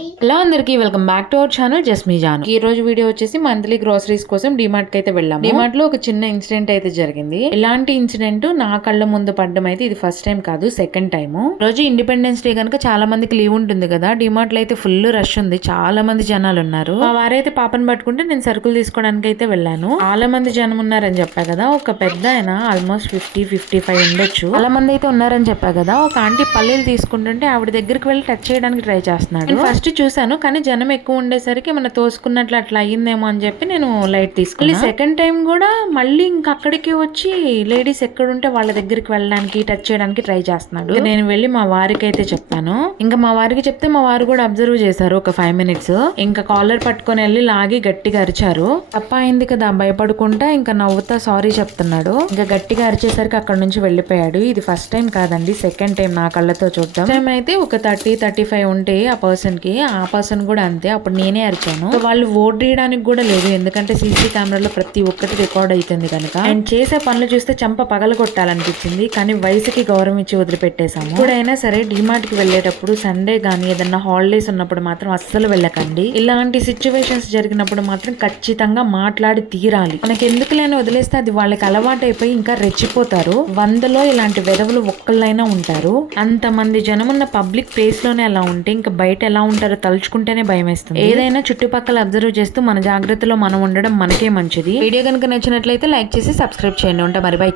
Hello అందరికి welcome back to our channel just మీ జాను. ఈ రోజు వీడియో వచ్చేసి మంత్లీ గ్రోసరీస్ కోసం డిమార్ట్ కి అయితే వెళ్ళాము. డిమార్ట్ లో ఒక చిన్న ఇన్సిడెంట్ అయితే జరిగింది. ఇలాంటి ఇన్సిడెంట్ నా కళ్ళ ముందు పడ్డం అయితే ఇది ఫస్ట్ టైం కాదు, సెకండ్ టైం. రోజు ఇండిపెండెన్స్ డే కనుక చాలా మందికి లీవ్ ఉంటుంది కదా. డిమార్ట్ లో అయితే ఫుల్ రష్ ఉంది, చాలా మంది జనాలు ఉన్నారు. మా వారైతే పాపను పట్టుకుంటే నేను సరుకులు తీసుకోవడానికి అయితే వెళ్ళాను. చాలా మంది జనం ఉన్నారని చెప్పా కదా. ఒక పెద్ద ఆయన ఆల్మోస్ట్ 50-55 ఉండొచ్చు. చాలా మంది అయితే ఉన్నారని చెప్పా కదా. ఒక ఆంటీ పల్లీలు తీసుకుంటుంటే ఆవిడ దగ్గరికి వెళ్ళి టచ్ చేయడానికి ట్రై చేస్తున్నాడు. ఫస్ట్ చూసాను కానీ జనం ఎక్కువ ఉండేసరికి మన తోసుకున్నట్లు అట్లా అయ్యిందేమో అని చెప్పి నేను లైట్ తీసుకుని సెకండ్ టైం కూడా మళ్ళీ ఇంకా అక్కడికి వచ్చి లేడీస్ ఎక్కడుంటే వాళ్ళ దగ్గరికి వెళ్ళడానికి టచ్ చేయడానికి ట్రై చేస్తున్నాడు. నేను వెళ్ళి మా వారికి అయితే చెప్పాను. ఇంకా మా వారికి చెప్తే మా వారు కూడా అబ్జర్వ్ చేశారు ఒక 5 minutes. ఇంకా కాలర్ పట్టుకొని వెళ్ళి లాగి గట్టిగా అరిచారు. తప్ప అయింది కదా భయపడుకుంటా ఇంకా నవ్వుతా సారీ చెప్తున్నాడు. ఇంకా గట్టిగా అరిచేసరికి అక్కడ నుంచి వెళ్ళిపోయాడు. ఇది ఫస్ట్ టైం కాదండి, సెకండ్ టైం నా కళ్ళతో చూద్దాం. టైం అయితే ఒక 30-35 ఉంటే ఆ పర్సన్ కూడా అంతే. అప్పుడు నేనే అరిచాను. వాళ్ళు ఓట్ చేయడానికి కూడా లేదు, ఎందుకంటే సీసీ కెమెరాలో ప్రతి ఒక్కటి రికార్డ్ అవుతుంది కనుక. అండ్ చేసే పనులు చూస్తే చంప పగల కొట్టాలనిపించింది, కానీ వయసుకి గౌరవం ఇచ్చి వదిలిపెట్టేశాము. ఎప్పుడైనా సరే డిమార్ట్ కి వెళ్ళేటప్పుడు సండే గానీ ఏదన్నా హాలిడేస్ ఉన్నప్పుడు మాత్రం అస్సలు వెళ్ళకండి. ఇలాంటి సిచ్యువేషన్స్ జరిగినప్పుడు మాత్రం ఖచ్చితంగా మాట్లాడి తీరాలి. మనకి ఎందుకు లేని వదిలేస్తే అది వాళ్ళకి అలవాటు అయిపోయి ఇంకా రెచ్చిపోతారు. 100లో ఇలాంటి వెధవులు ఒక్కళ్ళైనా ఉంటారు. అంతమంది జనమున్న పబ్లిక్ ప్లేస్ లోనే అలా ఉంటే ఇంకా బయట ఎలా ఉంటారో తలుచుకుంటేనే భయం వేస్తుంది. ఏదైనా చుట్టుపక్కల అబ్జర్వ్ చేస్తూ మన జాగ్రత్తలో మనం ఉండడం మనకే మంచిది. వీడియో కనుక నచ్చినట్లయితే లైక్ చేసి సబ్స్క్రైబ్ చేయండి. ఉంటా మరి, బై.